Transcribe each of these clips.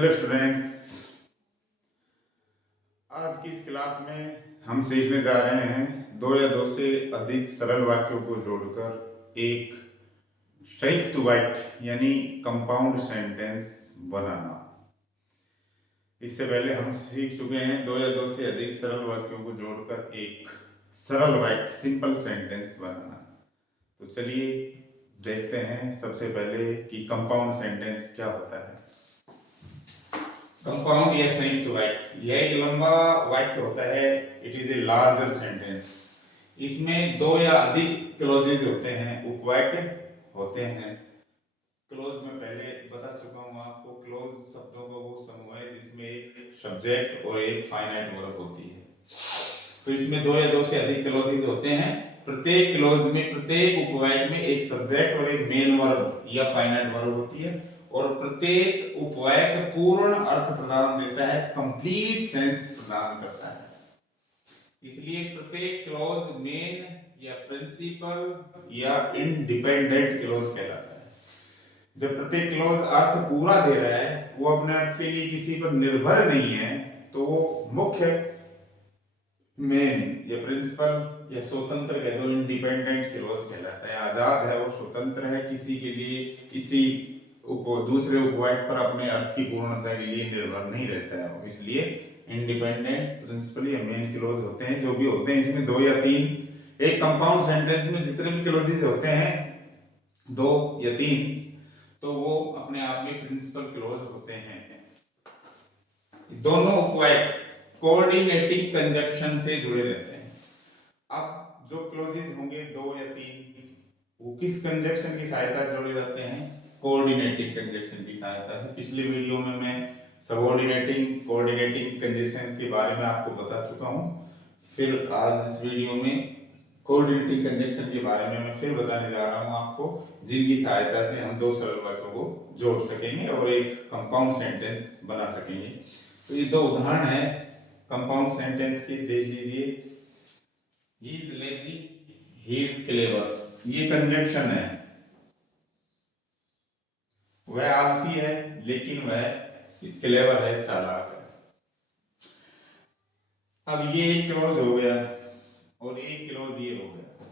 Hello students, आज की इस क्लास में हम सीखने जा रहे हैं दो या दो से अधिक सरल वाक्यों को जोड़कर एक संयुक्त वाक्य यानी कंपाउंड सेंटेंस बनाना। इससे पहले हम सीख चुके हैं दो या दो से अधिक सरल वाक्यों को जोड़कर एक सरल वाक्य सिंपल सेंटेंस बनाना। तो चलिए देखते हैं सबसे पहले कि कंपाउंड सेंटेंस क्या होता है। कंपाउंड या संयुक्त वाक्य यह एक लंबा वाक्य होता है। It is a larger sentence. इसमें दो या अधिक क्लोजेज होते हैं, उपवाक्य होते हैं। क्लोज में पहले बता चुका हूं आपको, क्लोज शब्दों का वो समूह है जिसमें एक सब्जेक्ट और एक फाइनाइट वर्ब होती है। तो इसमें दो या दो से अधिक क्लोजेज होते हैं। प्रत्येक क्लोज में, प्रत्येक उपवाक्य में एक सब्जेक्ट और एक मेन वर्ब या फाइनाइट वर्ब होती है और प्रत्येक उपवाक्य पूर्ण अर्थ प्रदान देता है, कंप्लीट सेंस प्रदान करता है। इसलिए प्रत्येक क्लॉज मेन या प्रिंसिपल या इंडिपेंडेंट क्लॉज कहलाता है। जब प्रत्येक क्लॉज अर्थ पूरा दे रहा है, वो अपने अर्थ के लिए किसी पर निर्भर नहीं है, तो वो मुख्य, मेन या प्रिंसिपल या स्वतंत्र कह दो, इंडिपेंडेंट क्लॉज कहलाता है। आजाद है, वो स्वतंत्र है, किसी के लिए, किसी दूसरे उपवाक्य पर अपने अर्थ की पूर्णता के लिए निर्भर नहीं रहता है। इसलिए इंडिपेंडेंट, प्रिंसिपल या मेन क्लॉज होते हैं, जो भी होते हैं। इसमें दो या तीन, एक कंपाउंड सेंटेंस में जितने भी क्लॉजेस होते हैं, दो या तीन, तो वो अपने आप में प्रिंसिपल क्लॉज होते हैं। दोनों उपवाक्य कोऑर्डिनेटिंग कंजक्शन से जुड़े रहते हैं। अब जो क्लॉजेस होंगे दो या तीन, वो किस कंजक्शन की सहायता से जुड़े जाते हैं? कोऑर्डिनेटिंग कंजक्शन की सहायता से। पिछले वीडियो में मैं सबऑर्डिनेटिंग, कोऑर्डिनेटिंग कंजक्शन के बारे में आपको बता चुका हूं। फिर आज इस वीडियो में कोऑर्डिनेटिंग कंजक्शन के बारे में मैं फिर बताने जा रहा हूं आपको, जिनकी सहायता से हम दो सरल वाक्यों को जोड़ सकेंगे और एक कंपाउंड सेंटेंस बना सकेंगे। तो ये दो उदाहरण है कंपाउंड सेंटेंस के, देख लीजिए। He is lazy, he is clever, ये कंजक्शन है। वह आलसी है लेकिन वह क्लेवर है, चालाक है। अब ये एक क्लॉज हो गया और एक क्लॉज ये हो गया।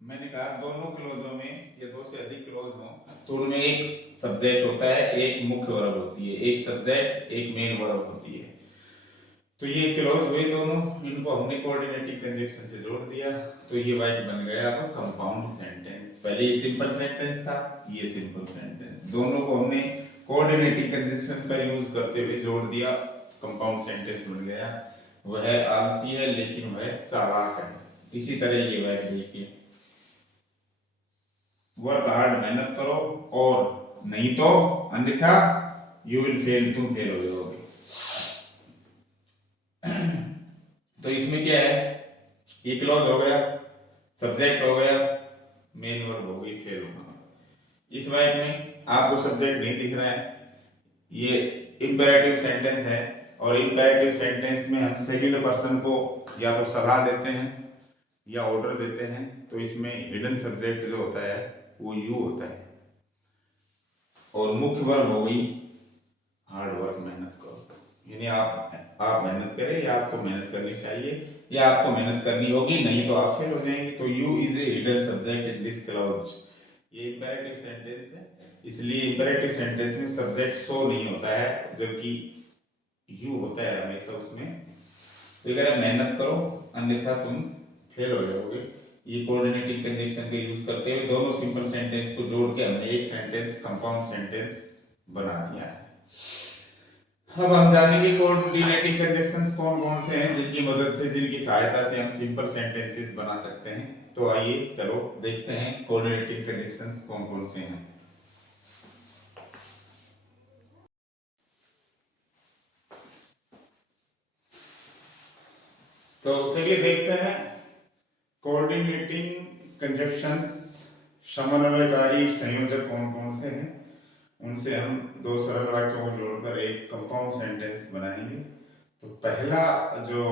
मैंने कहा दोनों क्लॉजों में या दो से अधिक क्लॉज हो तो उनमें एक सब्जेक्ट होता है, एक मुख्य वर्ब होती है, एक सब्जेक्ट एक मेन वर्ब होती है। तो ये क्लॉज हुए दोनों, इनको हमने कोऑर्डिनेटिंग कंजक्शन से जोड़ दिया, तो ये वाक्य बन गया अब कंपाउंड सेंटेंस। पहले ये सिंपल सेंटेंस था, ये सिंपल सेंटेंस, दोनों को हमने कोऑर्डिनेटिंग कंजक्शन का यूज करते हुए जोड़ दिया, कंपाउंड सेंटेंस बन गया। वह आलसी है लेकिन वह चालाक है। इसी तरह ये वाक्य देखिए, वर्क हार्ड, मेहनत करो, और नहीं तो अन्यथा यू विल फेल, तुम फेल हो जाओगे। तो इसमें क्या है, ये क्लॉज हो गया, सब्जेक्ट हो गया, मेन वर्ब हो गई, फेल होना। इस वाक्य में आपको सब्जेक्ट नहीं दिख रहा है, ये इंपेरेटिव सेंटेंस है और इंपेरेटिव सेंटेंस में हम सेकंड पर्सन को या तो सलाह देते हैं या ऑर्डर देते हैं, तो इसमें हिडन सब्जेक्ट जो होता है वो यू होता है और मुख्य वर्ब हो गई हार्ड वर्क, मेहनत करो। यानी आप मेहनत करें या आपको मेहनत करनी चाहिए या आपको मेहनत करनी होगी, नहीं तो आप फेल हो जाएंगे। तो you is a hidden subject in this clause. ये इंपेरेटिव सेंटेंस है, इसलिए इंपेरेटिव सेंटेंस में सब्जेक्ट शो नहीं होता है, जबकि यू होता है हमेशा उसमें। तो अगर मेहनत करो अन्यथा तुम फेल हो जाओगे। ये कोऑर्डिनेटिंग कंजक्शन का यूज करते हुए दोनों सिंपल सेंटेंस को जोड़ के हमने एक सेंटेंस, कंपाउंड सेंटेंस बना दिया है। अब हम जानेंगे कोऑर्डिनेटिंग कंजक्शंस कौन कौन से हैं, जिनकी मदद से, जिनकी सहायता से हम सिंपल सेंटेंसेस बना सकते हैं। तो आइए चलो देखते हैं कोऑर्डिनेटिंग कंजक्शंस कौन कौन से हैं। तो चलिए देखते हैं कोऑर्डिनेटिंग कंजक्शंस, समन्वयकारी संयोजक कौन कौन से हैं। उनसे हम दो सरल वाक्यों को जोड़कर एक कंपाउंड सेंटेंस बनाएंगे। तो पहला जो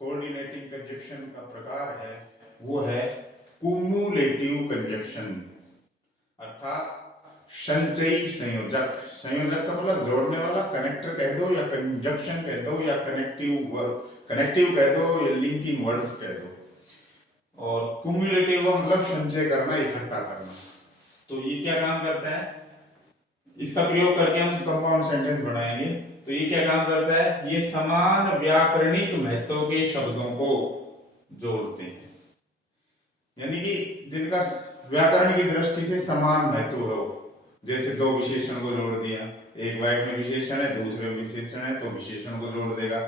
कोऑर्डिनेटिंग कंजक्शन का प्रकार है वो है कुमुलेटिव कंजक्शन, अर्थात संचयी संयोजक। संयोजक का मतलब जोड़ने वाला, कनेक्टर कह दो या कंजक्शन कह दो या कनेक्टिव वर्ड, कनेक्टिव कह दो या लिंकिंग वर्ड्स कह दो। और क्यूमुलेटिव का मतलब संचय करना, इकट्ठा करना। तो ये क्या काम करता है, इसका प्रयोग करके हम कंपाउंड सेंटेंस बनाएंगे। तो ये क्या काम करता है, ये समान व्याकरणिक महत्व के शब्दों को जोड़ते हैं, यानी कि जिनका व्याकरण की दृष्टि से समान महत्व हो। जैसे दो विशेषण को जोड़ दिया, एक वाक्य में विशेषण है, दूसरे में विशेषण है, तो विशेषण को जोड़ देगा।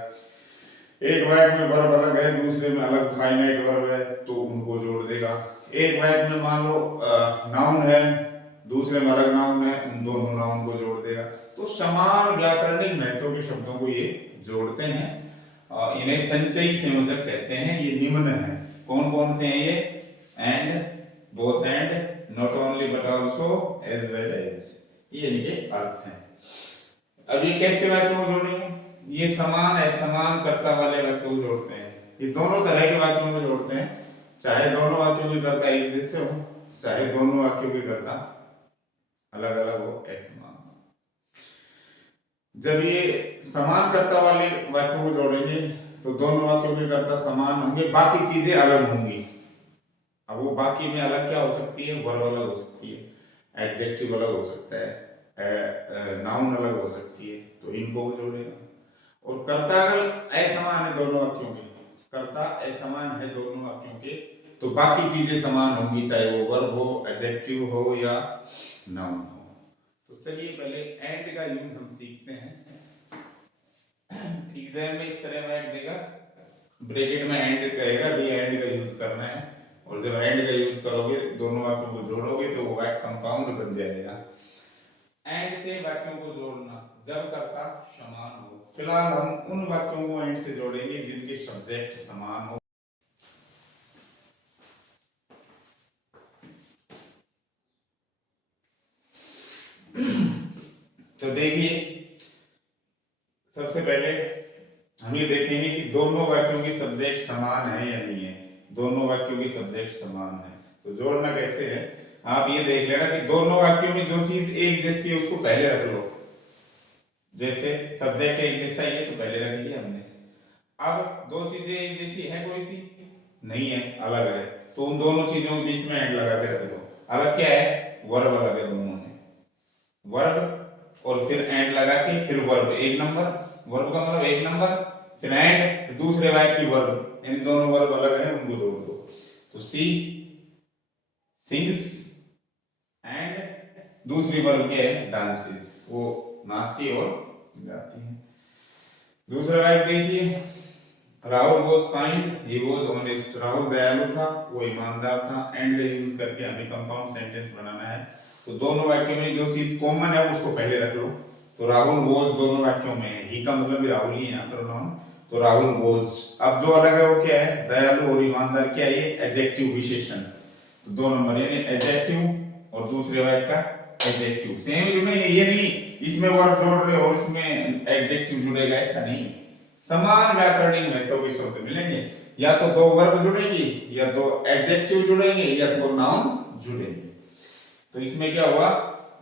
एक वाक्य में वर्ब अलग है, दूसरे में अलग फाइनाइट वर्ब है, तो उनको जोड़ देगा। एक वाक्य में मान लो नाउन है, दूसरे में अलग नाउन है, उन दोनों नाउन को जोड़ देगा। तो समान व्याकरणिक महत्व के शब्दों को ये जोड़ते हैं। इन्हें संचयी संयोजक कहते हैं। ये निम्न है, कौन कौन से हैं ये, and, both and, not only but also, as well as, ये इनके अर्थ हैं। अब ये कैसे वाक्यों को जोड़ेंगे, ये समान असमान कर्ता वाले वाक्यों को जोड़ते हैं। ये दोनों तरह के वाक्यों को जोड़ते हैं, चाहे दोनों वाक्यों की कर्ता एक जैसे हो, चाहे दोनों वाक्यों की कर्ता अलग अलग हो, असमान। जब ये समान कर्ता वाले वाक्यों को जोड़ेंगे तो दोनों वाक्यों के कर्ता समान होंगे, बाकी चीजें अलग होंगी। अब वो बाकी में अलग क्या हो सकती है, वर्ब अलग हो सकती है, एडजेक्टिव अलग हो सकता है, नाउन अलग हो सकती है, तो इनको वो जोड़ेगा। और कर्ता अगर असमान है दोनों वाक्यों के, कर्ता असमान है दोनों वाक्यों के, तो बाकी चीजें समान होंगी, चाहे वो वर्ब हो, एडजेक्टिव हो या नाउन हो। तो चलिए पहले एंड का यूज हम सीखते हैं। एग्जाम में इस तरह वर्ड देगा, ब्रैकेट में एंड कहेगा, भी एंड का यूज करना है, और जब एंड का यूज करोगे दोनों वाक्यों को जोड़ोगे तो वो वाक्य कंपाउंड बन जाएगा। एंड से वाक्यों को जोड़ना जब कर्ता समान हो। फिलहाल हम उन वाक्यों को एंड से जोड़ेंगे जिनके सब्जेक्ट समान हो। तो देखिए, सबसे पहले हम ये देखेंगे कि दोनों वाक्यों की सब्जेक्ट समान है या नहीं है। दोनों वाक्यों की सब्जेक्ट समान है, तो जोड़ना कैसे है, आप ये देख लेना कि दोनों वाक्यों में जो चीज एक जैसी है उसको पहले रख लो। जैसे सब्जेक्ट एक जैसा ही है तो पहले रख लिया हमने। अब दो चीजें एक जैसी है, कोई सी नहीं है, अलग है, तो उन दोनों चीजों के बीच में एंड लगा के रख दो। अलग क्या है, वर्ब अलग है दोनों में, वर्ब और फिर एंड लगा के फिर वर्ब एक नंबर, वर्ब का मतलब एक नंबर, फिर एंड दूसरे वाक्य की वर्ब, यानी दोनों वर्ब अलग है, उनको जोड़ दो। तो सी सिंग्स एंड दूसरी वर्ब क्या है, डांसेस, वो नाचती और गाती है। दूसरा वाक्य देखिए, Rahul was kind, he was honest. Rahul दयालु था, वो ईमानदार था। एंड का यूज करके हमें कंपाउंड सेंटेंस बनाना है। तो दोनों वाक्यों में जो चीज कॉमन है उसको पहले रख लो। तो राहुल वॉज दोनों वाक्यों में है, ही का मतलब भी राहुल ही है यहाँ पर नाउन, तो राहुल वॉज। अब जो अलग है वो क्या है, दयालु और ईमानदार, क्या है ये, एडजेक्टिव विशेषण। तो दो नंबर, यानी एडजेक्टिव और दूसरे वाक्य का एडजेक्टिव सेम जुड़ेंगे, ये नहीं इसमें वर्ब जोड़ रहे हो और इसमें एडजेक्टिव जुड़ेगा, ऐसा नहीं। समान व्याकरणिक महत्व के शब्द मिलेंगे, या तो दो वर्ब जुड़ेंगी, या दो एडजेक्टिव जुड़ेंगे, या दो नाउन जुड़ेंगे। तो इसमें क्या हुआ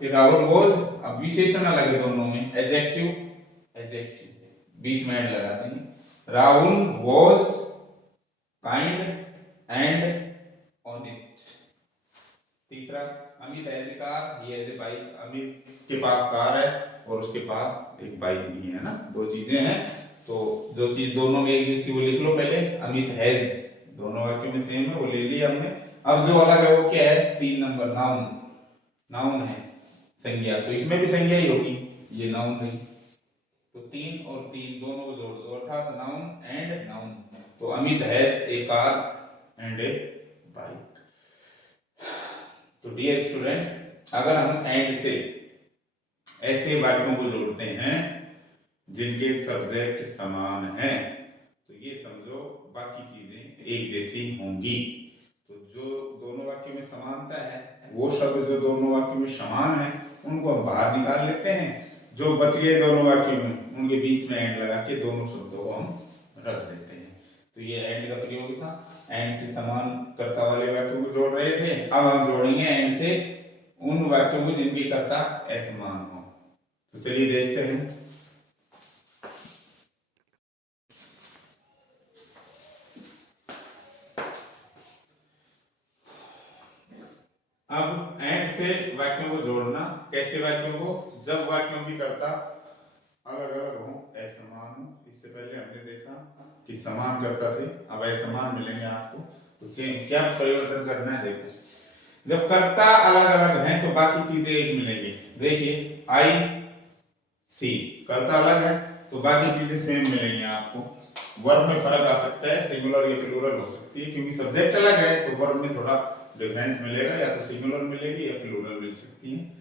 कि राहुल वॉज, अब विशेषण अलग है दोनों में, एडजेक्टिव एडजेक्टिव, बीच में एंड लगा देंगे। Rahul was kind and honest. तीसरा, Amit has a car, he has a bike. Amit के पास कार है और उसके पास एक बाइक भी है ना, दो चीजें हैं। तो जो चीज दोनों में एक जैसी वो लिख लो पहले, अमित हैज दोनों वाक्यों में सेम है, वो ले लिया हमने। अब जो अलग है वो क्या है, तीन नंबर, नाउन। नाउन है संज्ञा, तो इसमें भी संज्ञा ही होगी, ये नाउन नहीं। तो तीन और तीन दोनों को जोड़ दो, अर्थात नाउन एंड नाउन। तो Amit has a car and a bike. तो डियर स्टूडेंट्स, अगर हम एंड से ऐसे वाक्यों को जोड़ते हैं जिनके सब्जेक्ट समान हैं, तो ये समझो बाकी चीजें एक जैसी होंगी। तो जो दोनों वाक्यों में समानता है, वो शब्द जो दोनों वाक्यों में समान है उनको हम बाहर निकाल लेते हैं। जो बच गए दोनों वाक्यों में, उनके बीच में एंड लगा के दोनों शब्दों को हम रख देते हैं। तो ये एंड का प्रयोग था, एंड से समान कर्ता वाले वाक्यों को जोड़ रहे थे। अब हम जोड़ेंगे एंड से उन वाक्यों को जिनकी कर्ता असमान हो। तो चलिए देखते हैं। अब एंड से वाक्यों को जोड़ना। कैसे वाक्यों को? जब वाक्यों की कर्ता अलग अलग हो, असमान हो। इससे पहले हमने देखा कि समान कर्ता थे, अब असमान मिलेंगे आपको। तो क्या परिवर्तन करना है देखो। जब कर्ता अलग अलग हैं तो बाकी चीजें एक मिलेंगी। देखिए आई सी, कर्ता अलग है तो बाकी चीजें सेम मिलेंगी आपको। वर्ब में फर्क आ सकता है, सिंगुलर या प्लूरल हो सकती है, क्योंकि सब्जेक्ट अलग है तो वर्ब में थोड़ा डिफरेंस मिलेगा, या तो सिंगुलर मिलेगी या प्लूरल मिल सकती है।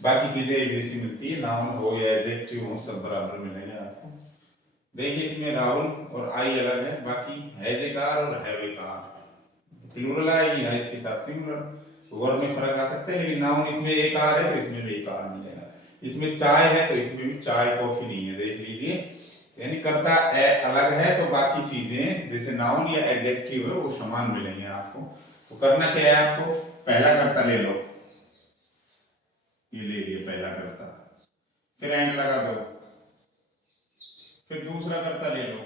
बाकी चीजें एक जैसी मिलती है, नाउन हो या एडजेक्टिव हो सब बराबर मिलेंगे आपको। देखिए इसमें राहुल और आई अलग है, बाकी हैज ए कार और हैव ए कार प्लूरल आएगी, है इसके साथ सिंगुलर। वर्ब में फर्क आ सकता है, लेकिन नाउन इसमें एक कार है तो इसमें भी एक कार मिलेगा। इसमें चाय है तो इसमें भी चाय कॉफी नहीं है, देख लीजिए। यानी कर्ता अलग है तो बाकी चीजें जैसे नाउन या एडजेक्टिव है वो समान मिलेंगे आपको। तो करना क्या है आपको? पहला कर्ता ले लो, ये ले लिए पहला कर्ता, फिर एंड लगा दो, फिर दूसरा कर्ता ले लो,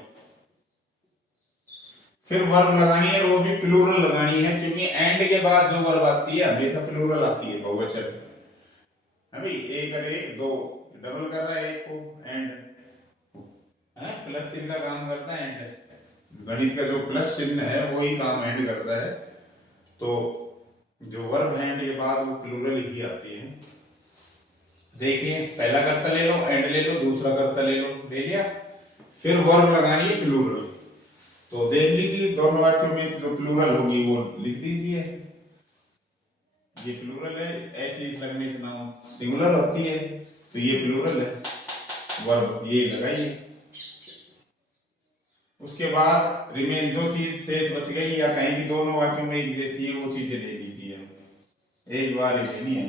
फिर वर्ब लगानी है और वो भी प्लूरल लगानी है, क्योंकि एंड के बाद जो वर्ब आती है हमेशा प्लूरल आती है, बहुवचन। अभी एक और एक दो, डबल कर रहा है एक को, एंड है प्लस चिन्ह का काम करता है एंड। गणित का जो प्लस चिन्ह है वही काम एंड करता है। तो जो वर्ब है एंड के बाद वो प्लूरल ही आती है। देखिए पहला कर्ता ले लो, एंड ले लो, दूसरा कर्ता ले लो, ले लिया, फिर वर्ब लगानी है प्लूरल। तो देख लीजिए दोनों वाक्यों में से जो प्लूरल होगी वो लिख दीजिए। ये प्लूरल है, ऐसे इस लगने से नाउन सिंगुलर होती है तो ये प्लूरल है, वर्ब ये लगाइए। उसके बाद रिमेन जो चीज शेष बच गई या कहीं भी दोनों वाक्यों में एक जैसी है वो चीजें ले लीजिए, एक बार ही लेनी है।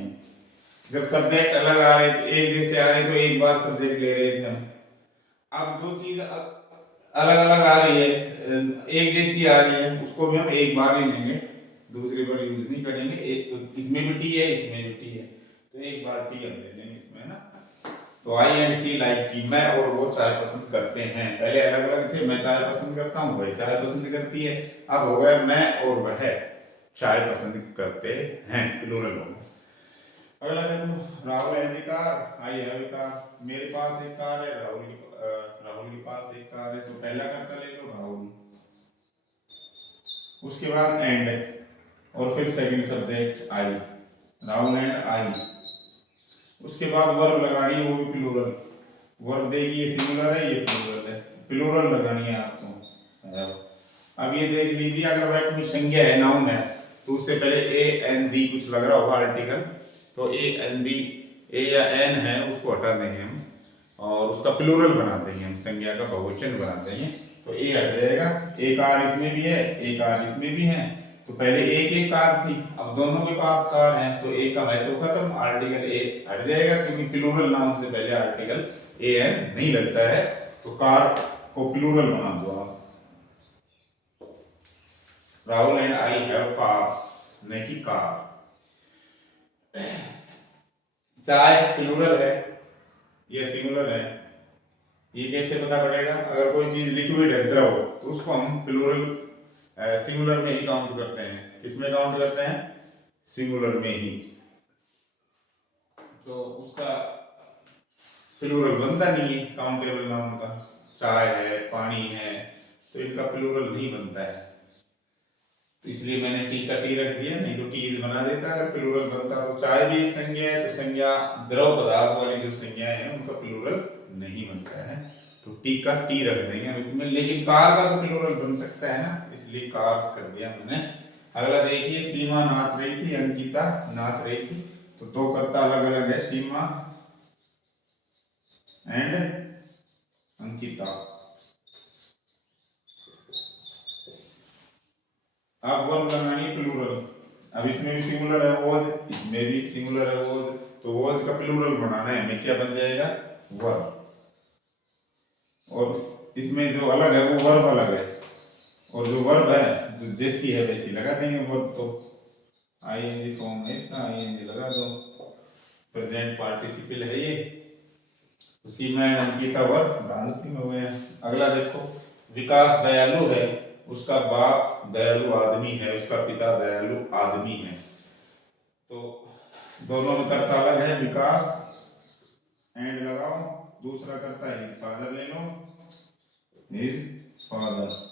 जब सब्जेक्ट अलग आ रहे एक जैसे आ रहे तो एक बार सब्जेक्ट ले रहे थे हम। अब जो चीज अलग अलग आ रही है, एक जैसी आ रही है, उसको भी हम एक बार ही लेंगे, दूसरी बार यूज नहीं करेंगे। एक तो इसमें भी टी है, इसमें भी टी है, तो एक बार टी हम ले लेंगे इसमें, है ना। तो आई एंड सी लाइक टी, मैं और वो चाय पसंद करते हैं। पहले अलग अलग थे, मैं चाय पसंद करता हूँ, वही चाय पसंद करती है। अब हो गया मैं और वह चाय पसंद करते हैं, प्लूरल हो गया। अगला देखो, Rahul has a car, I have a car. मेरे पास एक कार है, राहुल के पास एक कार है। तो पहला कर्ता ले लो राहुल, उसके बाद एंड, और फिर second subject I, Rahul and I. उसके बाद वर्ब लगानी है, वो भी प्लूरल। वर्ब देखिए ये सिंगुलर है, ये प्लूरल है, प्लूरल लगानी है आपको। अब ये देख लीजिए, अगर वाक्य में संज्ञा है, नाउन है, तो उससे पहले ए एन दी कुछ लग रहा होगा आर्टिकल, तो ए एन दी, ए या एन है उसको हटा देंगे हम और उसका प्लूरल बना देंगे हम, संज्ञा का बहुवचन बना देंगे। तो ए हट जाएगा, एक कार इसमें भी है, एक कार इसमें भी है। तो पहले एक एक कार थी, अब दोनों के पास कार है, तो एक का महत्व खत्म, आर्टिकल ए हट जाएगा, क्योंकि प्लूरल नाउन से पहले आर्टिकल ए एन नहीं लगता है। तो कार को प्लूरल बना दो आप, Rahul and I have cars, नहीं कि कार। चाय प्लूरल है या सिंगुलर है, ये कैसे पता पड़ेगा? अगर कोई चीज लिक्विड है, द्रव, तो उसको हम प्लूरल सिंगुलर में ही काउंट करते हैं। किसमें काउंट करते हैं? सिंगुलर में ही। तो उसका प्लूरल बनता नहीं है काउंटेबल नाउन का। चाय है, पानी है, तो इनका प्लूरल नहीं बनता है, तो इसलिए मैंने टी का टी रख दिया, नहीं तो टीज बना देता अगर प्लूरल बनता। तो चाय भी एक संज्ञा है, तो संज्ञा द्रव पदार्थ वाली जो संज्ञा है उनका प्लूरल नहीं बनता है, तो टी का टी रख देंगे हम इसमें। लेकिन कार का तो प्लूरल बन सकता है ना, इसलिए कार्स कर दिया मैंने। अगला देखिए, सीमा नाच रही थी, अंकिता नाच रही थी। तो दो कर्ता अलग अलग है, सीमा एंड अंकिता। अब वर्ब लगानी है प्लूरल। अब इसमें भी सिंगुलर है वॉज, इसमें भी सिंगुलर है वॉज, तो वॉज का प्लूरल बनाना है हमें, क्या बन जाएगा? वर्ब। और इसमें जो अलग है वो वर्ब अलग है, और जो वर्ब है जो जैसी है वैसी लगा देंगे वर्ब। तो आईएनजी फॉर्म है इसका, आईएनजी लगा दो। प्रेजेंट पार्टिसिपल है ये, उसी में अंकिता वर्ब डांसिंग हो गया। अगला देखो, विकास दयालु है, उसका बाप दयालु आदमी है, उसका पिता दयालु आदमी है। तो दोनों में कर्ता अलग है, विकास एंड लगाओ, दूसरा कर्ता है हिज फादर ले लो, हिज फादर।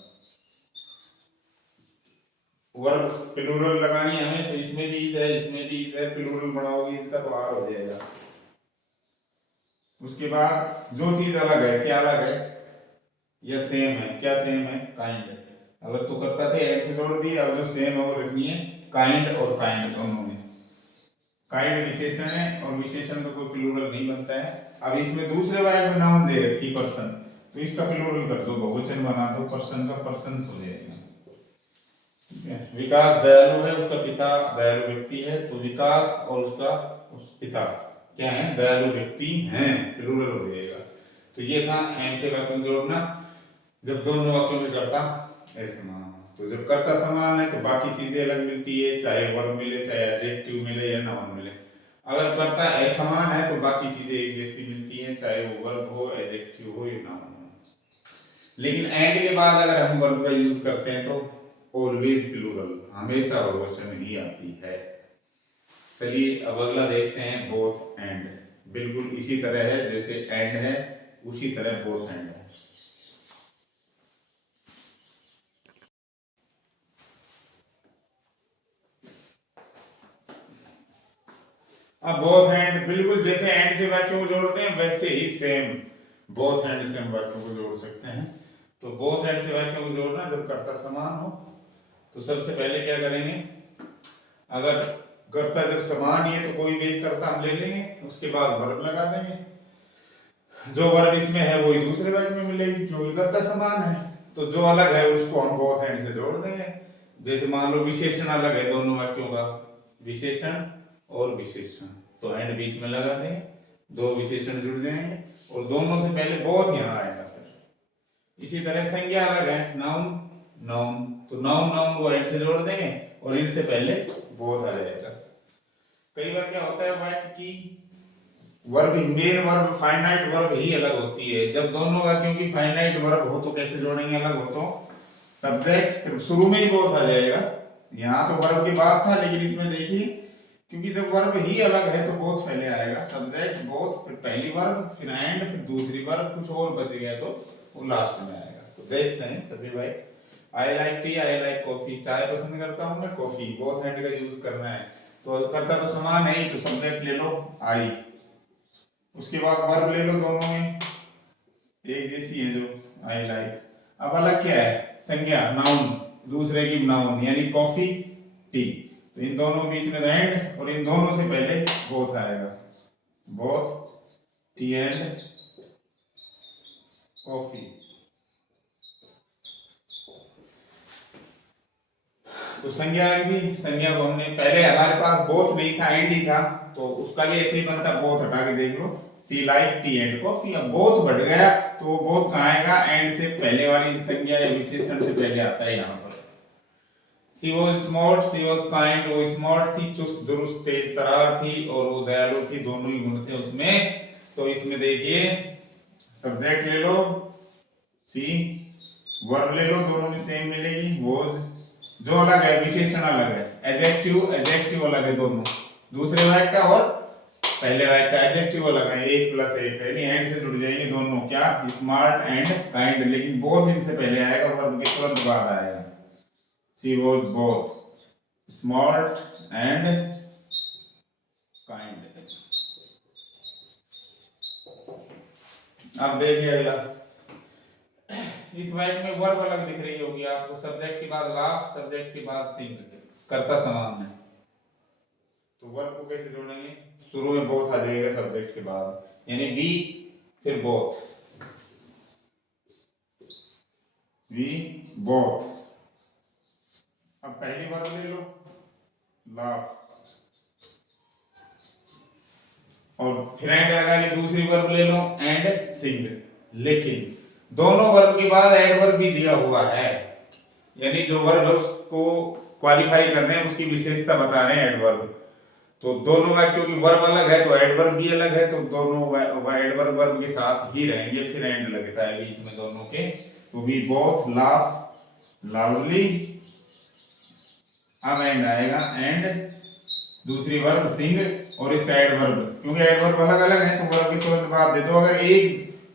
वर्ब प्लूरल लगानी है हमें, तो इसमें भी इज है, इसमें भी इज है, प्लूरल बनाओगे इसका तो आर हो जाएगा। उसके बाद जो चीज अलग है, क्या अलग है या सेम है, क्या सेम है, काइंड। अगर तो करता थे एड से जोड़ दिए, अब जो सेम है वो रखनी है काइंड और काइंड दोनों में। काइंड विशेषण है और विशेषण का कोई प्लूरल नहीं बनता है। अब इसमें दूसरे वाक्य में नाउन दे रखी पर्सन, तो इसका प्लूरल कर दो, बहुवचन बना दो, पर्सन का पर्सन्स हो जाएगा। ठीक है, विकास दयालु है, उसका पिता दयालु व्यक्ति है, तो विकास और उसका पिता क्या है, दयालु व्यक्ति हैं, प्लूरल हो जाएगा। तो ये था एंड से वाक्य जोड़ना, जब दोनों वाक्यों में कर्ता असमान। तो जब कर्ता समान है तो बाकी चीजें अलग मिलती है, चाहे वर्ब मिले, चाहे एडजेक्टिव मिले या नाउन मिले। अगर कर्ता असमान है तो बाकी चीजें एक जैसी मिलती हैं, चाहे वो वर्ब हो, एडजेक्टिव हो या नाउन हो। लेकिन एंड के बाद अगर हम वर्ब का यूज करते हैं तो ऑलवेज प्लूरल, हमेशा बहुवचन ही आती है। चलिए अब अगला देखते हैं, बोथ एंड। बिल्कुल इसी तरह है जैसे एंड है, उसी तरह बोथ एंड है। अब बोथ एंड बिल्कुल जैसे एंड से वाक्यों को जोड़ते हैं वैसे ही सेम बोथ एंड से हम वाक्यों को जोड़ सकते हैं। तो बोथ एंड से वाक्यों को जोड़ना, जब कर्ता समान हो तो सबसे पहले क्या करेंगे, अगर कर्ता जब समान ही है तो कोई भी एक कर्ता हम ले लेंगे, उसके बाद वर्ब लगा देंगे। जो वर्ब इसमें है वही दूसरे वाक्य में मिलेगी क्योंकि कर्ता समान है। तो जो अलग है उसको हम बोथ एंड से जोड़ देंगे। जैसे मान लो विशेषण अलग है दोनों वाक्यों का, विशेषण और विशेषण, तो एंड बीच में लगा देंगे, दो विशेषण जुड़ जाएंगे और दोनों से पहले बोथ यहाँ आएगा। फिर इसी तरह संज्ञा अलग है, नाउन नाउन, तो नाउन नाउन को एंड से जोड़ देंगे और इनसे पहले बोथ आ जाएगा। कई बार क्या होता है वाक्य की verb, main verb finite verb ही अलग होती है। जब दोनों वाक्यों की फाइनाइट वर्ब हो तो कैसे जोड़ेंगे, अलग हो तो सब्जेक्ट, फिर शुरू में ही बोथ आ जाएगा। यहाँ तो वर्ब के बाद था, लेकिन इसमें देखिए क्योंकि जब वर्ब ही अलग है तो बोथ पहले आएगा, सब्जेक्ट बोथ, फिर पहली वर्ब, फिर एंड, फिर दूसरी वर्ब, कुछ और बच गया तो वो लास्ट में आएगा। तो देखते हैं सभी भाई। I like T, I like coffee, चाय पसंद करता हूँ मैं, कॉफी, बोथ एंड का यूज करना है। तो करता तो समान है ही, तो सब्जेक्ट ले लो आई, उसके बाद वर्ब ले लो, दोनों में एक जैसी है जो आई लाइक। अब अलग क्या है, संज्ञा नाउन, दूसरे की नाउन, यानी कॉफी टी, तो इन दोनों बीच में एंड और इन दोनों से पहले बोथ आएगा, बोथ टी एंड कॉफी। तो संज्ञा आ गई, संज्ञा को हमने पहले, हमारे पास बोथ नहीं था एंड ही था, तो उसका भी ऐसे ही बनता, बोथ हटा के देख लो, सी लाइक टी एंड कॉफी। अब बोथ बढ़ गया तो वो बोथ कहाँ आएगा, एंड से पहले वाली संज्ञा या विशेषण से पहले आता है यहाँ पर। She was smart, she was kind, वो स्मार्ट थी, चुस्त दुरुस्त तेज तरार थी, और वो दयालु थी, दोनों ही गुण थे उसमें। तो इसमें देखिए सब्जेक्ट ले लो सी, वर्ब ले लो, दोनों में सेम मिलेगी वॉज, जो अलग है विशेषण अलग है, एडजेक्टिव एडजेक्टिव अलग है दोनों, दूसरे वाक्य का और पहले वाक्य का एडजेक्टिव अलग है, एक प्लस एक है, यानी एंड से जुड़ जाएंगे दोनों, क्या स्मार्ट एंड काइंड, लेकिन बोथ इनसे पहले आएगा, वर्ब के तुरंत बाद आएगा। She was both smart and kind. अब देखिए अगला, इस वाक्य में वर्ब अलग दिख रही होगी आपको, सब्जेक्ट के बाद लाफ, सब्जेक्ट के बाद सिंग, कर्ता समान है, तो वर्ब को कैसे जोड़ेंगे, शुरू में बोथ आ जाएगा सब्जेक्ट के बाद, यानी वी फिर बोथ, वी बोथ। अब पहली वर्ब ले लो लाफ, और फिर एंड लगा ली, दूसरी वर्ब ले लो एंड सिंग, लेकिन दोनों वर्ब के बाद एडवर्ब भी दिया हुआ है, यानी जो वर्ब है उसको क्वालिफाई कर रहे हैं, उसकी विशेषता बता रहे हैं एडवर्ब। तो दोनों वाक्यों की वर्ब अलग है तो एडवर्ब भी अलग है, तो दोनों एडवर्ब वर्ब के साथ ही रहेंगे, फिर एंड लगता है बीच में दोनों के। तो वी बोथ लाफ लाउडली, अब एंड आएगा, एंड दूसरी वर्ब सिंग और इसका एडवर्ब, क्योंकि एडवर्ब अलग अलग है तो वर्ब के तुरंत बाद दे दो। अगर एक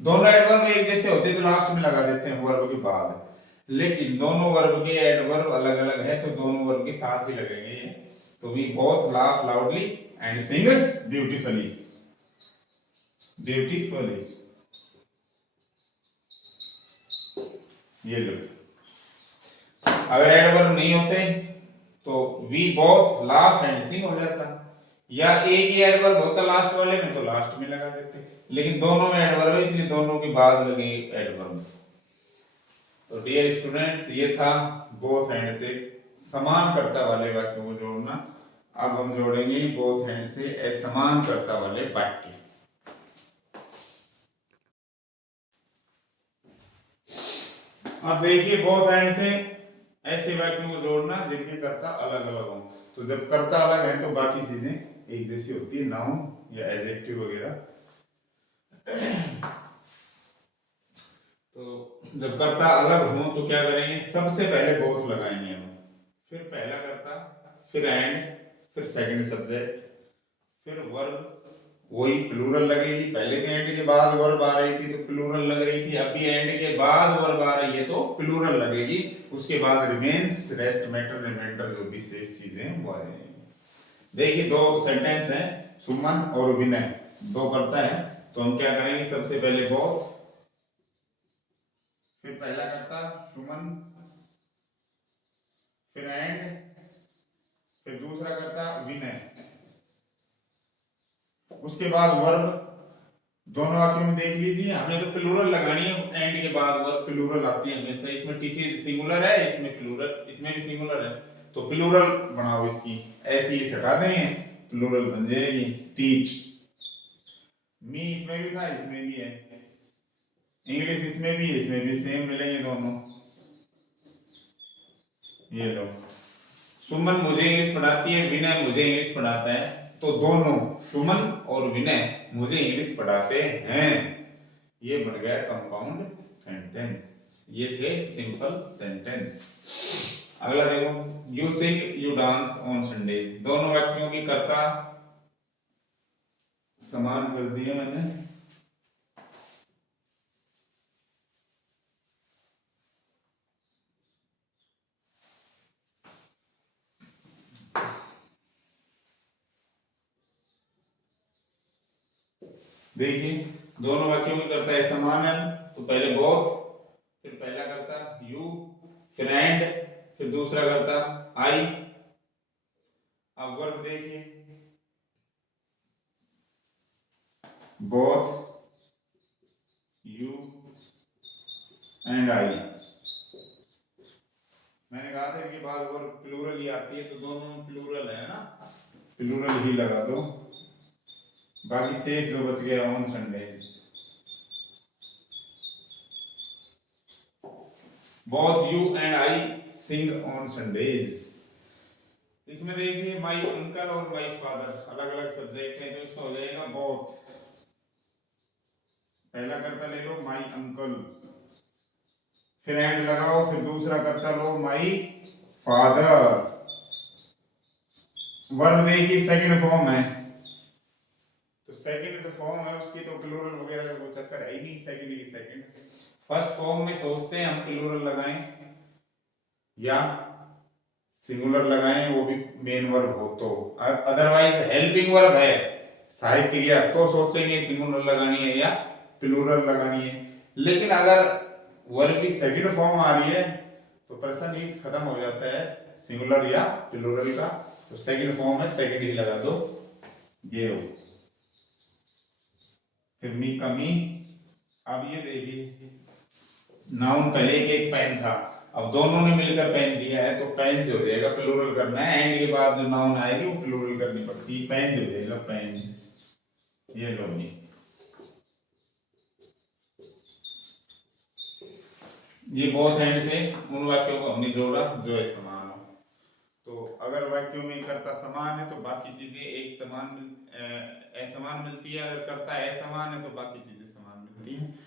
दोनों एडवर्ब एक जैसे होते तो लास्ट में लगा देते हैं वर्ब के बाद, लेकिन दोनों वर्ब के एडवर्ब अलग अलग है तो दोनों वर्ब के साथ ही लगेंगे ये। तो we both laugh loudly and sing beautifully, beautifully, ये लो। अगर एडवर्ब नहीं होते तो we both laugh and sing हो जाता, या एक ही एडवर्ब होता लास्ट वाले में तो लास्ट में लगा देते, लेकिन दोनों में एडवर्ब है इसलिए दोनों के बाद लगे एडवर्ब। तो डियर स्टूडेंट्स, ये था बोथ हैंड से समान कर्ता वाले वाक्यों को जोड़ना। अब हम जोड़ेंगे बोथ हैंड से असमान कर्ता वाले वाक्य। अब देखिए बोथ हैंड से ऐसे वाक्यों को जोड़ना जिनके कर्ता अलग अलग हों। तो जब कर्ता अलग है तो बाकी चीजें एक जैसी होती है, नाउन या एडजेक्टिव वगैरह। तो जब कर्ता अलग हो तो क्या करेंगे, सबसे पहले बोथ लगाएंगे हम, फिर पहला कर्ता, फिर एंड, फिर सेकंड सब्जेक्ट, फिर वर्ब, वही प्लूरल लगेगी। पहले भी एंड के बाद वर्ब आ रही थी तो प्लूरल लग रही थी, अभी एंड के बाद वर्ब आ रही है तो प्लूरल लगेगी। उसके बाद रिमेन्स, रेस्ट, मैटर, रिमाइंडर, जो भी शेष चीजें हैं वो आ जाएंगी। देखिए दो सेंटेंस हैं, सुमन और विनय, दो कर्ता है, तो हम क्या करेंगे, सबसे पहले बोथ, फिर पहला कर्ता सुमन, फिर एंड, फिर दूसरा कर्ता विनय, उसके बाद वर्ब। दोनों वाक्यों में देख लीजिए, हमें तो प्लूरल लगानी है, एंड के बाद वर्ब प्लूरल आती है हमेशा। इसमें टीचेज सिंगुलर है, इसमें प्लूरल, इसमें भी सिंगुलर है, तो प्लूरल बनाओ इसकी, ऐसी ही हटा देंगे, प्लूरल बन जाएगी टीच। मी इसमें भी था, इसमें भी है, इंग्लिश इसमें भी है, इसमें भी सेम मिलेंगे दोनों। ये लो, सुमन मुझे इंग्लिश पढ़ाती है, विनय मुझे इंग्लिश पढ़ाता है, तो दोनों सुमन और विनय मुझे इंग्लिश पढ़ाते हैं। ये बन गया कंपाउंड सेंटेंस। ये थे सिंपल सेंटेंस। अगला देखो, you sing you dance on Sundays, दोनों वाक्यों की कर्ता समान कर दिए मैंने। देखिए दोनों वाक्यों में कर्ता है समान है, तो पहले बोथ, फिर पहला कर्ता यू, फिर एंड, फिर दूसरा कर्ता आई। अब वर्ब देखिए, बोथ, यू एंड आई। मैंने कहा था इनके बाद वर्ब प्लूरल ही आती है, तो दोनों में प्लूरल है ना, प्लूरल ही लगा दो। बाकी शेष जो बच गया on Sundays, both you and I sing on Sundays. इसमें देखिए माई अंकल और माई फादर अलग अलग सब्जेक्ट है, तो इसका हो जाएगा बोथ। पहला कर्ता ले लो माई अंकल, फिर एंड लगाओ, फिर दूसरा कर्ता लो माई फादर। वर्ब देखिए सेकंड फॉर्म है, तो सेकंड जो फॉर्म है उसकी तो प्लूरल वगैरह का कोई चक्कर है ही नहीं, सेकंड की सेकंड। फर्स्ट फॉर्म में सोचते हैं हम प्लूरल लगाएं या सिंगुलर लगाएं, वो भी मेन वर्ब हो तो। अदरवाइज हेल्पिंग वर्ब है, सहायक क्रिया, तो सोचेंगे सिंगुलर लगानी है या प्लूरल लगानी है। लेकिन अगर वर्ब की सेकंड फॉर्म आ रही है तो प्रश्न इस खत्म हो जाता है सिंगुलर या प्लूरल का, तो सेकंड फॉर्म है सेकंड ही लगा दो, ये हो। फिर मी का मी। अब ये देखिए नाउन पहले एक पेन था, अब दोनों ने मिलकर पेन दिया है तो पेन जो हो जाएगा, प्लूरल करना है, एंड के बाद जो नाउन आएगी वो प्लूरल करनी पड़ती है, पेन जो हो जाएगा पेन्स। ये लो जी, ये बोथ हैंड से उन वाक्यों को हमने जोड़ा जो है समान हो। तो अगर वाक्यों में कर्ता समान है तो बाकी चीजें एक समान असमान मिलती है, अगर कर्ता असमान है तो बाकी चीजें समान मिलती हैं।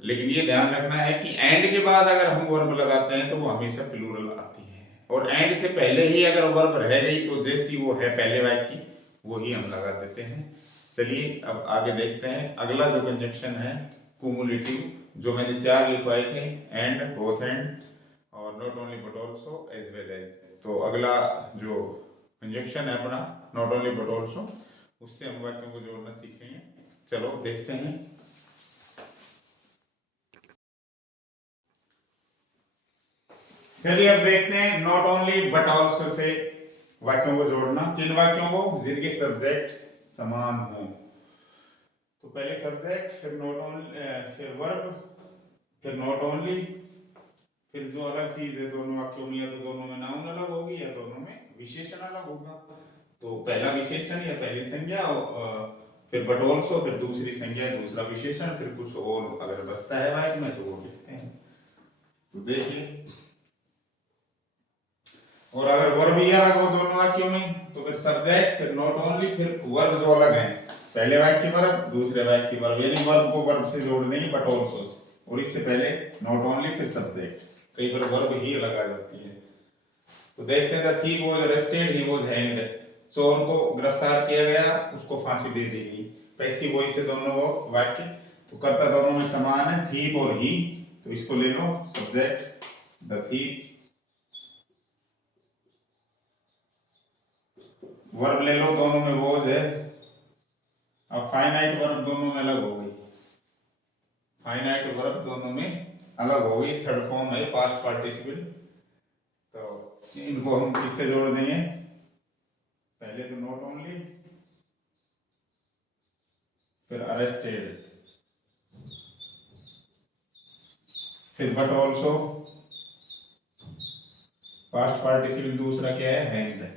लेकिन ये ध्यान रखना है कि एंड के बाद अगर हम वर्ब लगाते हैं तो वो हमेशा प्लूरल आती है, और एंड से पहले ही अगर वर्ब रह गई तो जैसी वो है पहले वाक्य की वही हम लगा देते हैं। चलिए अब आगे देखते हैं। अगला जो कंजक्शन है कुमुलेटिव, जो मैंने 4 लिखवाए थे, एंड, बोथ एंड और not only but also, as well as. तो अगला जो कंजक्शन है अपना नॉट ओनली बट ऑल्सो, उससे हम वाक्यों को जोड़ना सीखेंगे। चलो देखते हैं। चलिए अब देखते हैं not only but also say वाक्यों को जोड़ना। किन वाक्यों को? जिनके सब्जेक्ट समान हो। तो पहले सब्जेक्ट, फिर नॉट ओनली, फिर वर्ब, फिर नॉट ओनली, फिर जो अलग चीज है दोनों वाक्यों में, या तो दोनों में नाउन अलग होगी या दोनों में विशेषण अलग होगा। तो पहला विशेषण या पहली संज्ञा, फिर बट ऑल्सो, फिर दूसरी संज्ञा दूसरा विशेषण, फिर कुछ और अगर बचता है वाक्य में तो वो लिखते हैं। तो देखिए, और अगर वर्ब ही अलग हो दोनों वाक्यों में तो फिर सब्जेक्ट, फिर नॉट ओनली, फिर वर्ब जो अलग है, पहले वाक्य की वर्ब, दूसरे वाक्य की वर्ब, यानी वर्ब को वर्ब से जोड़ देंगे बट ऑल्सो से, और इससे पहले नॉट ओनली फिर सब्जेक्ट। कई बार वर्ब ही अलग आ जाती है। तो देखते हैं, the thief was arrested, he was hanged. चोर को गिरफ्तार किया गया, उसको फांसी दे दी गई। पैसिव वॉइस से दोनों वो वाक्य, तो कर्ता दोनों में समान है, थीफ और ही, तो इसको ले लो सब्जेक्ट द थीफ, वर्ब ले लो दोनों में वॉज है। अब फाइनाइट वर्ब दोनों में अलग हो गई, फाइनाइट वर्ब दोनों में अलग हो गई, थर्ड फॉर्म है पास्ट पार्टिसिपल। तो इनको हम किससे जोड़ देंगे? पहले तो नॉट ओनली, फिर अरेस्टेड, फिर बट ऑल्सो, पास्ट पार्टिसिपल दूसरा क्या है? हैंग्ड।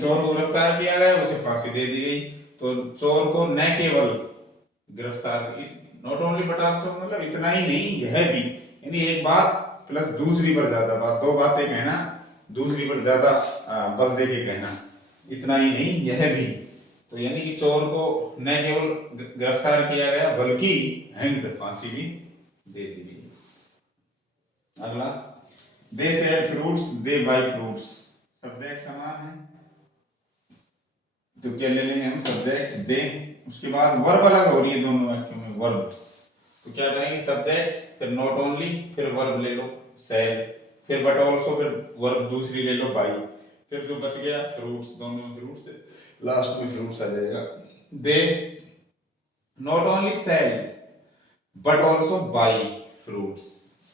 चोर को गिरफ्तार किया गया, उसे फांसी दे दी गई। तो चोर को न केवल गिरफ्तार, नॉट ओनली बट आल्सो, मतलब इतना ही नहीं, यह भी, यानी एक बात प्लस दूसरी पर ज्यादा बात, दो बातें कहना, दूसरी पर ज्यादा बल दे के कहना, इतना ही नहीं यह भी। तो यानी कि चोर को न केवल गिरफ्तार किया गया बल्कि हैंड, फांसी भी दे दी गई। अगला, they sell fruits, they buy fruits, subject समान है तो क्या ले लेंगे हम? Subject they. उसके बाद वर्ब अलग हो रही है दोनों वाक्यों में, वर्ब, तो क्या करेंगे? सब्जेक्ट, फिर नॉट ओनली, फिर वर्ब ले लो सेल, फिर बट ऑल्सो, फिर वर्ब दूसरी ले लो बाई, फिर जो बच गया फ्रूट्स, दोनों में फ्रूट्स है, लास्ट में फ्रूट्स आ जाएगा। They not only sell but also buy fruits,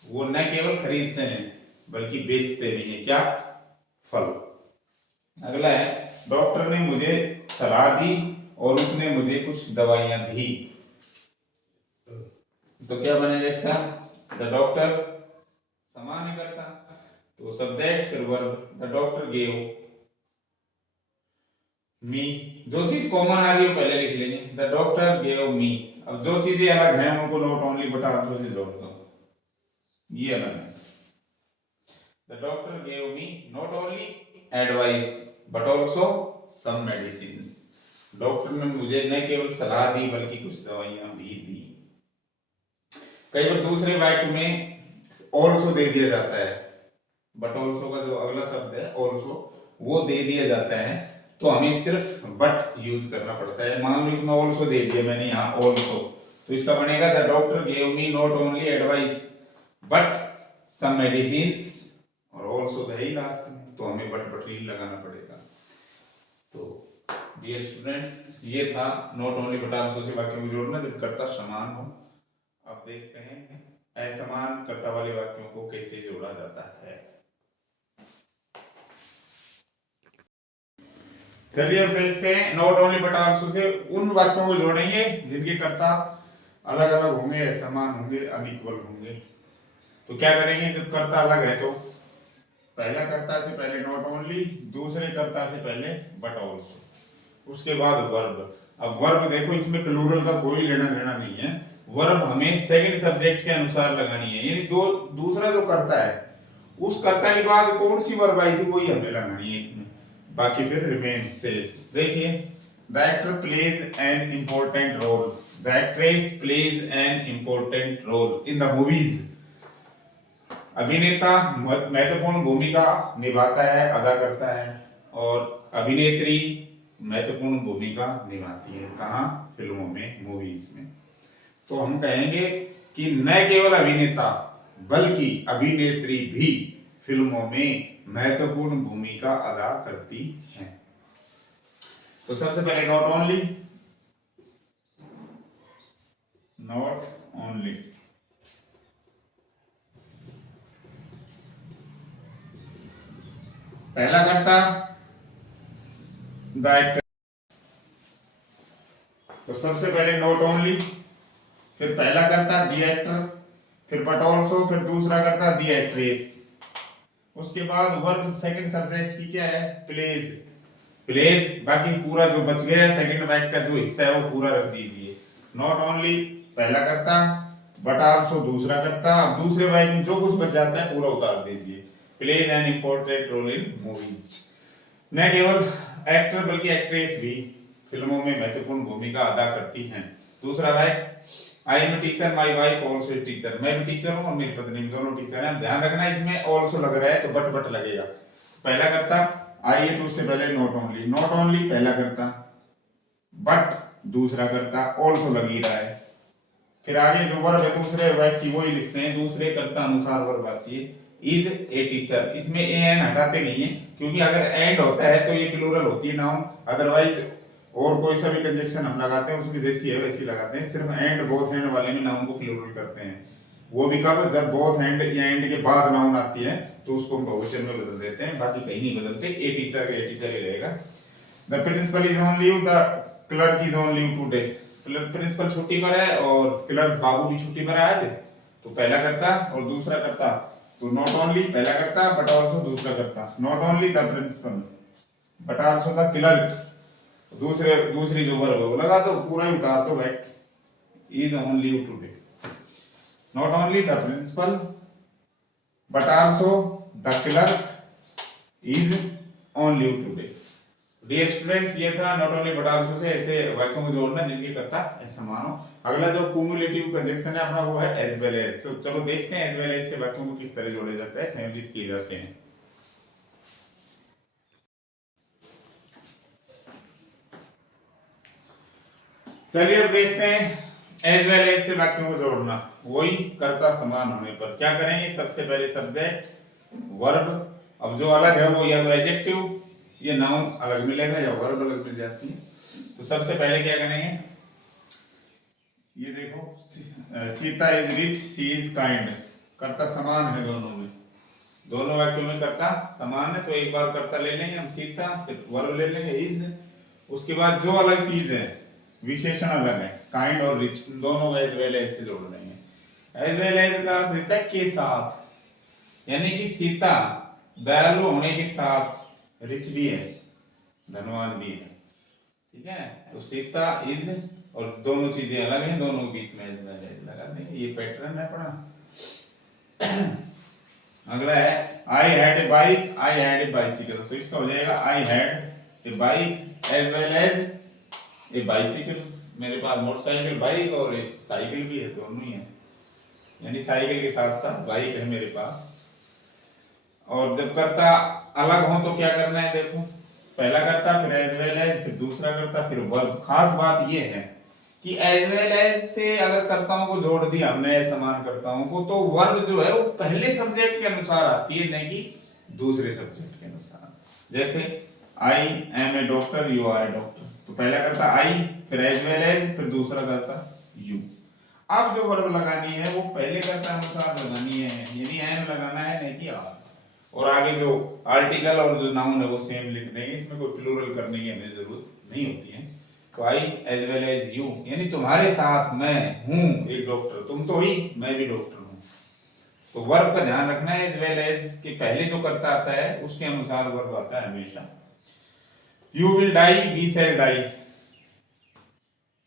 वो न केवल खरीदते हैं बल्कि बेचते भी हैं क्या? फल। अगला है, डॉक्टर ने मुझे सलाह दी और उसने मुझे कुछ दवाइयां दी। तो क्या बनेगा इसका? द डॉक्टर समान है करता, तो सब्जेक्ट, फिर वर्ब, द डॉक्टर गेव मी, जो चीज कॉमन आ रही है पहले लिख लेंगे, द डॉक्टर गेव मी। अब जो चीजें अलग हैं उनको not only but also say जोड़ दो, ये अलग है। The doctor gave me not only advice but also some medicines, doctor ने मुझे न केवल सलाह दी बल्कि कुछ दवाइयां भी दी। कई बार दूसरे वाक्य में ऑल्सो दे दिया जाता है, बट ऑल्सो का जो अगला शब्द है ऑल्सो, वो दे दिया जाता है, तो हमें सिर्फ बट यूज करना पड़ता है। मान लो इसमें ऑल्सो दे दिया मैंने यहाँ ऑल्सो, तो इसका बनेगा the doctor gave me not only advice but some medicines, और ऑल्सो द ही लास्ट में, तो हमें बट ही लगाना पड़ेगा। तो डियर स्टूडेंट्स, ये था not only but also say वाक्यों को जोड़ना जब कर्ता समान हो। अब देखते हैं असमान कर्ता वाले वाक्यों को कैसे जोड़ा जाता है। चलिए अब देखते हैं not only but also say उन वाक्यों को जोड़ेंगे जिनके कर्ता अलग अलग होंगे, असमान होंगे, अनइक्वल होंगे। तो क्या करेंगे? जब कर्ता अलग है तो पहला कर्ता से पहले नॉट ओनली, दूसरे कर्ता से पहले बट ऑल्सो, उसके बाद वर्ब। अब वर्ब देखो, इसमें प्लूरल का कोई लेना देना नहीं है, वर्ब हमें सेकंड सब्जेक्ट के अनुसार लगानी है, यानी दूसरा जो कर्ता है उस कर्ता के बाद कौन सी वर्ब आई थी वही हमें लगानी है इसमें, बाकी फिर रिमेन्स सेज। देखिए the actor plays an important role, the actress plays an important role in the movies. अभिनेता महत्वपूर्ण भूमिका निभाता है, अदा करता है, और अभिनेत्री महत्वपूर्ण भूमिका निभाती है कहाँ, फिल्मों में, मूवीज में। तो हम कहेंगे कि न केवल अभिनेता बल्कि अभिनेत्री भी फिल्मों में महत्वपूर्ण भूमिका अदा करती हैं। तो सबसे पहले नॉट ओनली, नॉट ओनली, पहला कर्ता द एक्टर, तो सबसे पहले नॉट ओनली, फिर पहला कर्ता द एक्टर, फिर बट ऑल्सो, फिर दूसरा कर्ता द एक्ट्रेस, उसके बाद वर्ब सेकंड सब्जेक्ट की क्या है, प्लेज, प्लेज, बाकी पूरा जो बच गया सेकंड वाइट का जो हिस्सा है वो पूरा रख दीजिए। नॉट ओनली पहला करता, बट आल्सो दूसरा करता, अब दूसरे वाइट में जो कुछ बच जाता है पूरा उतार दीजिए। Plays an important role in movies, न केवल एक्टर बल्कि एक्ट्रेस भी फिल्मों में महत्वपूर्ण भूमिका अदा करती हैं। दूसरा white, I am teacher, my wife also teacher, मैं भी टीचर हूँ और मेरी पत्नी भी, दोनों टीचर हैं। ध्यान रखना इसमें ऑल्सो लग रहा है तो बट बट लगेगा। पहला करता आई है तो उससे पहले नॉट ओनली, नॉट ओनली पहला करता, बट दूसरा करता, ऑल्सो लग ही रहा है। फिर आगे जो वर्ब है दूसरे वर्ब की वही लिखते हैं, दूसरे कर्ता अनुसार वर्ब आती है। इज ए टीचर, इसमें ए एन हटाते नहीं है क्योंकि अगर एंड होता है तो ये प्लूरल होती है नाउन, अदरवाइज और कोई सा भी कंजक्शन हम लगाते हैं उसकी जैसी है वैसी लगाते हैं। सिर्फ एंड बोथ एंड वाले में नाउन को प्लूरल करते हैं, वो भी कब, जब बोथ एंड या एंड के बाद नाउन आती है तो उसको हम बहुवचन में बदल देते हैं, बाकी कहीं नहीं बदलते। ए टीचर का ए टीचर ही रहेगा। The principal is on leave, the clerk is on leave today, principal छुट्टी पर है और क्लर्क बाबू भी छुट्टी पर है आज। तो पहला करता और दूसरा करता, तो नॉट ओनली पहला करता बट आल्सो दूसरा करता, not only the principal but also the clerk, दूसरी जो वर्ब है वो लगा दो, पूरा ही उतार दो back, is on leave today, not only the principal but also the clerk is on leave today. Dear students, ये था not only but also say ऐसे वाक्यों को जोड़ना जिनके कर्ता समान हो। अगला जो क्युमुलेटिव कंजक्शन है अपना वो है एज वेल एज। तो चलो देखते हैं एज वेल एज से वाक्यों को किस तरह जोड़े जाते हैं, संयोजित किए जाते हैं। चलिए अब देखते हैं एज वेल एज से वाक्यों को जोड़ना, वही कर्ता समान होने पर क्या करेंगे। सबसे पहले सब्जेक्ट वर्ब, अब जो अलग है वो या तो एडजेक्टिव ये नाउन अलग मिलेगा या वर्ब अलग मिल जाती है। तो सबसे पहले क्या करेंगे, ये देखो Sita is rich, she is kind, कर्ता समान है दोनों में, दोनों वाक्यों में कर्ता समान है। तो एक बार कर्ता ले लेंगे हम सीता, फिर वर्ब ले लेंगे इज, उसके बाद जो अलग चीज है विशेषण अलग है, काइंड और रिच, दोनों एज वेल एज से जोड़ लेंगे। एज वेल एज का अर्थ होता है के साथ, यानी कि सीता दयालु होने के साथ रिच भी है, धनवान भी है, ठीक है। तो सीता इज और दोनों चीजें अलग हैं, दोनों के बीच में एज वेल एज लगा देंगे, ये पैटर्न है अपना। अगला है I had a bike, I had a bicycle, तो इसका हो जाएगा I had a bike as well as a bicycle, मेरे पास मोटरसाइकिल बाइक और एक साइकिल भी है, दोनों ही है, यानी साइकिल के साथ साथ बाइक है मेरे पास। और जब कर्ता अलग हो तो क्या करना है, देखो पहला कर्ता फिर एज वेल एज फिर दूसरा कर्ता फिर वर्ब। खास बात यह है कि एज वेल एज से अगर कर्ताओं को जोड़ दिया हमने समान कर्ताओं को, तो वर्ब जो है वो पहले सब्जेक्ट के अनुसार आती है, नहीं कि दूसरे सब्जेक्ट के अनुसार। जैसे I am a doctor, you are a doctor, तो पहला करता आई फिर एज वेल एज फिर दूसरा करता यू। अब जो वर्ब लगानी है वो पहले करता अनुसार लगानी है, यानी एम लगाना है नहीं कि आर, और आगे जो आर्टिकल और जो नाउन है वो सेम लिख देंगे, इसमें कोई प्लूरल करने की हमें जरूरत नहीं होती है। तो I as well as you, यानी तुम्हारे साथ मैं हूं एक डॉक्टर, तुम तो ही मैं भी डॉक्टर हूं। तो वर्ब का ध्यान रखना है, एज वेल एज के पहले जो करता आता है उसके अनुसार वर्ब आता है हमेशा। You will die, we shall die,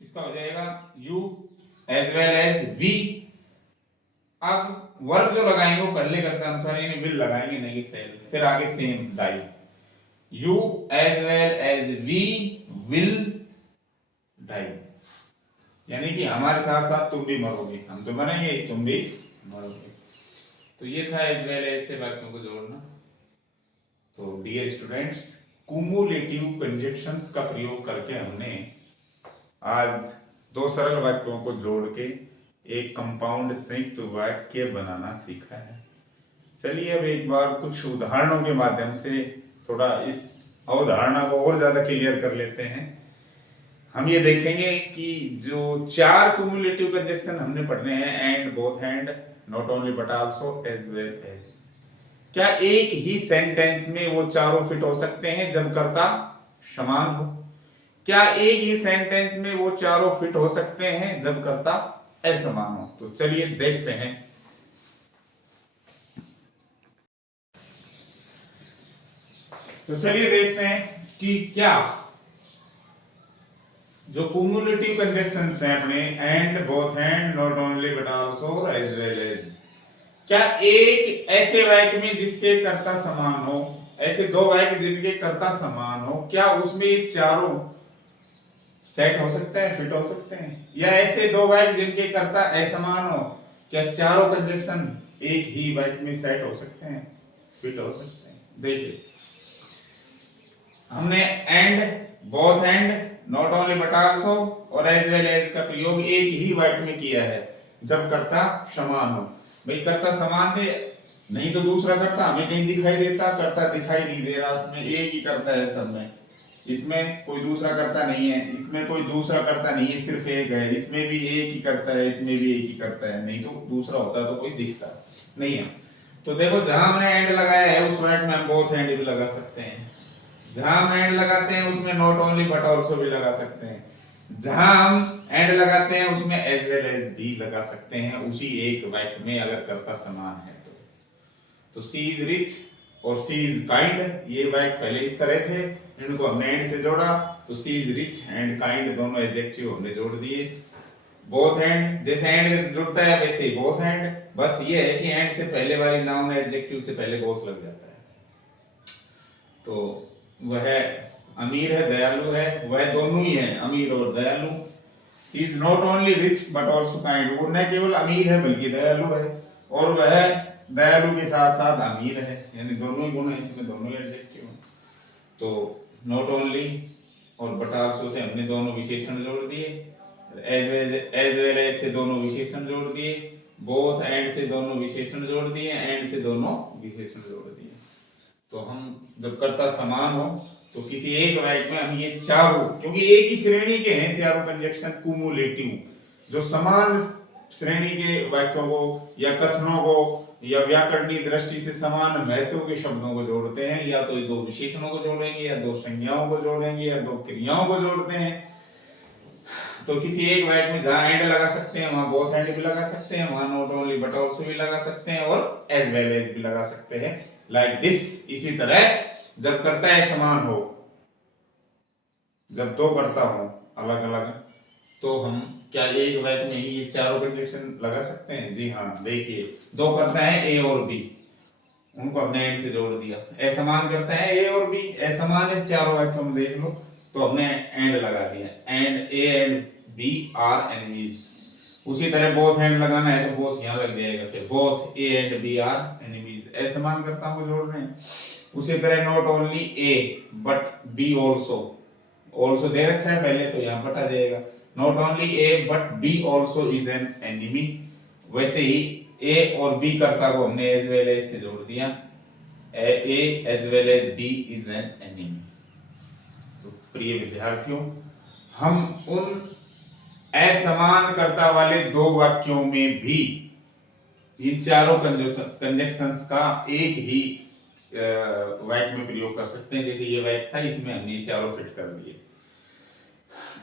इसका हो जाएगा you as well as we अब वर्ब जो लगाएंगे वो पहले कर्ता अनुसार यानी विल लगाएंगे, नहीं सेल। फिर आगे same die, you as well as we will die, यानी कि हमारे साथ साथ तुम भी मरोगे, हम तो मरेंगे तुम भी मरोगे। तो ये था एज वेल एज से वाक्यों को जोड़ना। तो डियर स्टूडेंट्स, कुमुलेटिव कंजक्शंस का प्रयोग करके हमने आज दो सरल वाक्यों को जोड़ के एक कंपाउंड संयुक्त वाक्य बनाना सीखा है। चलिए अब एक बार कुछ उदाहरणों के माध्यम से थोड़ा इस अवधारणा को और ज्यादा क्लियर कर लेते हैं। हम ये देखेंगे कि जो 4 क्युमुलेटिव कंजक्शन हमने पढ़ने हैं, and, both and, not only but also, as well as, क्या एक ही सेंटेंस में वो चारों फिट हो सकते हैं जब कर्ता समान हो? क्या एक ही सेंटेंस में वो चारों फिट हो सकते हैं जब कर्ता असमान हो? तो चलिए देखते हैं। तो चलिए देखते हैं कि क्या जो क्युमुलेटिव कंजक्शंस हैं अपने, and, both and, not only but also, as well as, क्या एक ऐसे वाक्य में जिसके कर्ता समान हो, ऐसे दो वाक्य जिनके कर्ता समान हो, क्या उसमें ये चारों सेट हो सकते हैं, फिट हो सकते हैं? या ऐसे दो वाक्य जिनके कर्ता असमान हो, क्या चारों कंजक्शन एक ही वाक्य में सेट हो सकते हैं, फिट हो सकते हैं? देखिए, हमने and, both and, not only but also और एज वेल एज का प्रयोग एक ही वाक्य में किया है जब कर्ता समान हो। भाई कर्ता समान थे, नहीं तो दूसरा कर्ता हमें कहीं दिखाई देता, कर्ता दिखाई नहीं दे रहा, उसमें एक ही कर्ता है सब में, इसमें कोई दूसरा कर्ता नहीं है, इसमें कोई दूसरा कर्ता नहीं है, सिर्फ एक है, इसमें भी एक ही कर्ता है, इसमें भी एक ही कर्ता है, नहीं तो दूसरा होता तो कोई दिखता नहीं है। तो देखो जहां हमने एंड लगाया है उस वाक्य में हम बोथ एंड भी लगा सकते हैं, जहां हम एंड लगाते हैं उसमें नॉट ओनली बट आल्सो भी लगा सकते हैं, जहां हम एंड लगाते हैं उसमें एज वेल एज भी लगा सकते हैं, उसी एक वाक्य में अगर कर्ता समान है तो सी इज रिच और सी इज काइंड, ये वाक्य पहले इस तरह थे, इनको हमने एंड से जोड़ा तो सी इज रिच एंड काइंड दोनों एडजेक्टिव हमने जोड़ दिए। बोथ एंड, जैसे एंड जुड़ता है वैसे ही बोथ एंड, बस ये है कि एंड से पहले वाली नाउन एडजेक्टिव से पहले बोथ लग जाता है। तो वह अमीर है, दयालु है, वह दोनों ही है, अमीर और दयालु। She is not only rich but also kind, वो न केवल अमीर है बल्कि दयालु है, और वह दयालु के साथ साथ अमीर है, यानी दोनों ही गुण है इसमें, दोनों ही एडजेक्टिव हैं। तो नॉट ओनली और बट आल्सो से हमने दोनों विशेषण जोड़ दिए, एज वेल एज से दोनों विशेषण जोड़ दिए, बोथ एंड से दोनों विशेषण जोड़ दिए, एंड से दोनों विशेषण जोड़ दिए। तो हम जब कर्ता समान हो तो किसी एक वाक्य में हम ये चारों, क्योंकि एक ही श्रेणी के हैं चारों कंजक्शन कुमुलेटिव, जो समान श्रेणी के वाक्यों को या कथनों को या व्याकरणीय दृष्टि से समान महत्व के शब्दों को जोड़ते हैं, या तो दो विशेषणों को जोड़ेंगे, या दो संज्ञाओं को जोड़ेंगे, या दो क्रियाओं को जोड़ते हैं। तो किसी एक वाक्य में जहां एंड लगा सकते हैं वहां बोथ एंड भी लगा सकते हैं, वहां नॉट ओनली बट आल्सो भी लगा सकते हैं, और एज वेल एज भी लगा सकते हैं, लाइक दिस। इसी तरह जब कर्ता है समान हो, जब दो कर्ता हो अलग अलग, तो हम क्या एक वाक्य में ही ये चारों कंजक्शन लगा सकते हैं? जी हाँ, देखिए दो कर्ता है ए और बी, उनको हमने एंड से जोड़ दिया, असमान करता है ए और बी, असमान है चारों वाक्यों में, देख लो, तो हमने एंड लगा दिया, and A and B are enemies. उसी तरह बोथ एंड लगाना है तो बोथ यहाँ लग जाएगा, फिर both A and B are enemies, असमान कर्ता को जोड़ रहे हैं। उसी तरह not only A but B also, also दे रखा है पहले तो यहाँ बट आ जाएगा, not only A but B also is an enemy, वैसे ही ए और बी कर्ता को हमने एज वेल एज से जोड़ दिया, A as well as B is an enemy. तो प्रिय विद्यार्थियों, हम उन असमान कर्ता वाले दो वाक्यों में भी इन चारों कंजक्शंस का एक ही वाक्य में प्रयोग कर सकते हैं। जैसे ये वाक्य था, इसमें हमने चारों फिट कर दिए।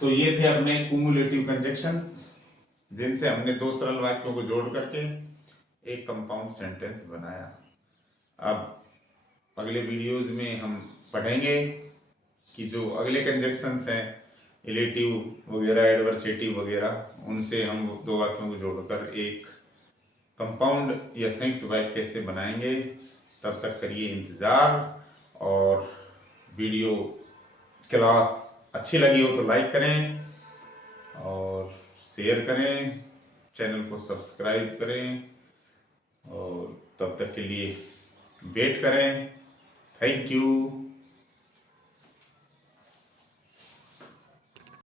तो ये थे अपने क्युमुलेटिव कंजक्शंस, जिनसे हमने दो सरल वाक्यों को जोड़ करके एक कंपाउंड सेंटेंस बनाया। अब अगले वीडियोज में हम पढ़ेंगे कि जो अगले कंजक्शंस हैं, इलेटिव वगैरह, एडवर्सेटिव वगैरह, उनसे हम दो वाक्यों को जोड़कर एक कंपाउंड या संयुक्त वाक्य कैसे बनाएंगे। तब तक करिए इंतज़ार, और वीडियो क्लास अच्छी लगी हो तो लाइक करें और शेयर करें, चैनल को सब्सक्राइब करें, और तब तक के लिए वेट करें। Thank you.